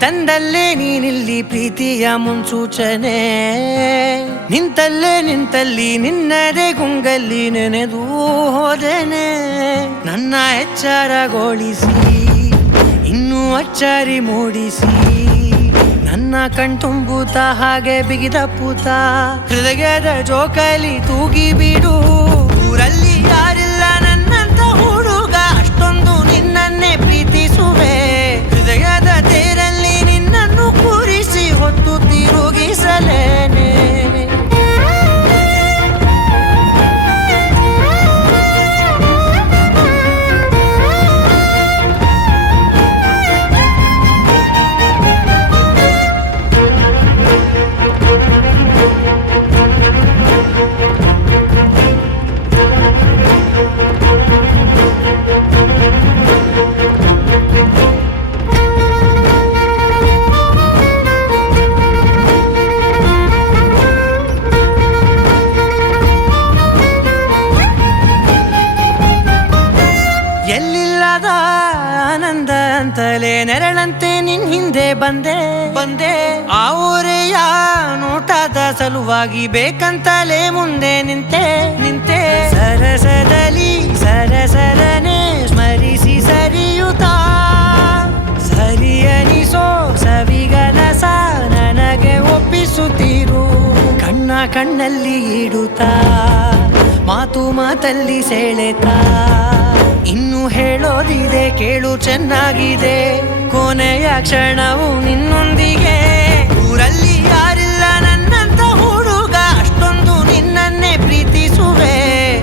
ತಂದಲ್ಲೇ ನೀನಿಲ್ಲಿ ಪ್ರೀತಿಯ ಮುನ್ಸೂಚನೆ ನಿಂತಲ್ಲಿ ನಿನ್ನದೇ ಗುಂಗಲ್ಲಿ ನೆನೆದು ಹೋದೆನೆ ನನ್ನ ಎಚ್ಚರಗೊಳಿಸಿ ಇನ್ನೂ ಅಚ್ಚರಿ ಮೂಡಿಸಿ ನನ್ನ ಕಣ್ತುಂಬುತ್ತ ಹಾಗೆ ಬಿಗಿದ ಪೂತ ಹೃದಯದ ಜೋಕಾಲಿ ತೂಗಿ ಬಿಡು ಊರಲ್ಲಿ ಯಾರಿಲ್ಲ ನನ್ನಂತ ಹುಡುಗ ಅಷ್ಟೊಂದು ನಿನ್ನನ್ನೇ ಪ್ರೀತಿಸುವೆ ಹೃದಯದ ತೇರಲ್ಲಿ ನಿನ್ನನ್ನು ಕೂರಿಸಿ ಹೊತ್ತು ತಿರುಗಿಸಲೇನೆ ಎಲ್ಲಿಲ್ಲದ ಆನಂದ ಅಂತಲೇ ನೆರಳಂತೆ ನಿನ್ ಹಿಂದೆ ಬಂದೆ ಆ ಊರೆಯ ನೋಟದ ಸಲುವಾಗಿ ಬೇಕಂತಲೇ ಮುಂದೆ ನಿಂತೆ ಸರಸದಲ್ಲಿ ಸರಸರನೆ ಸ್ಮರಿಸಿ ಸರಿಯುತ್ತಾ ಸರಿಯನಿಸೋ ಸವಿಗನಸ ನನಗೆ ಒಪ್ಪಿಸುತ್ತೀರು ಕಣ್ಣಲ್ಲಿ ಇಡುತ್ತಾ ಮಾತಲ್ಲಿ ಸೆಳೆತಾ ಇನ್ನು ಹೇಳೋದಿದೆ ಕೇಳು ಚೆನ್ನಾಗಿದೆ ಕೊನೆಯ ಕ್ಷಣವು ನಿನ್ನೊಂದಿಗೆ ಊರಲ್ಲಿ ಯಾರಿಲ್ಲ ನನ್ನಂತ ಹುಡುಗ ಅಷ್ಟೊಂದು ನಿನ್ನನ್ನೇ ಪ್ರೀತಿಸುವೆ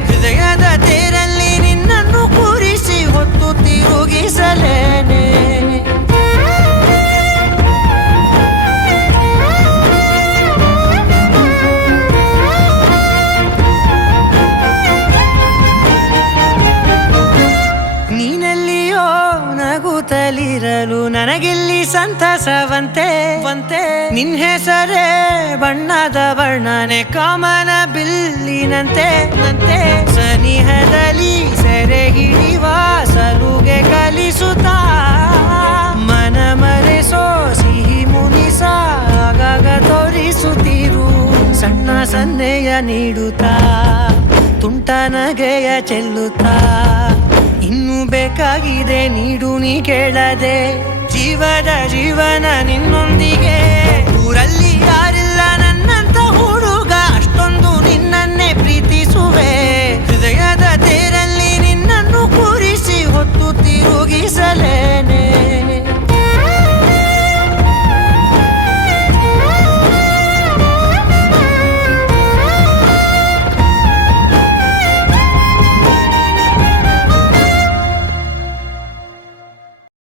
ಹೃದಯದ ತೇರಲ್ಲಿ ನಿನ್ನನ್ನು ಕೂರಿಸಿ ಹೊತ್ತು ತಿರುಗಿಸಲೇನೆ ನಗುತ್ತಲಿರಲು ನನಗಿಲ್ಲಿ ಸಂತಸವಂತೆ ನಿನ್ ಹೆಸರೇ ಬಣ್ಣದ ವರ್ಣನೆ ಕಾಮನ ಬಿಲ್ಲಿನಂತೆ ಸನಿಹದಲ್ಲಿ ಸೆರೆ ಹಿಡಿಯುವ ಸಲುಗೆ ಕಲಿಸುತ್ತಾ ಮನ ಮರೆಸೋ ಸಿಹಿ ಮುನಿಸ ಆಗಾಗ ತೋರಿಸುತ್ತಿರು ಸಣ್ಣ ಸನ್ನೆಯ ನೀಡುತ್ತಾ ತುಂಟ ನಗೆಯ ಚೆಲ್ಲುತ್ತಾ ಇನ್ನು ಬೇಕಾಗಿದೆ ನೀಡು ನೀ ಕೇಳದೆ ಜೀವನ ನಿನ್ನೊಂದಿಗೆ ಊರಲ್ಲಿ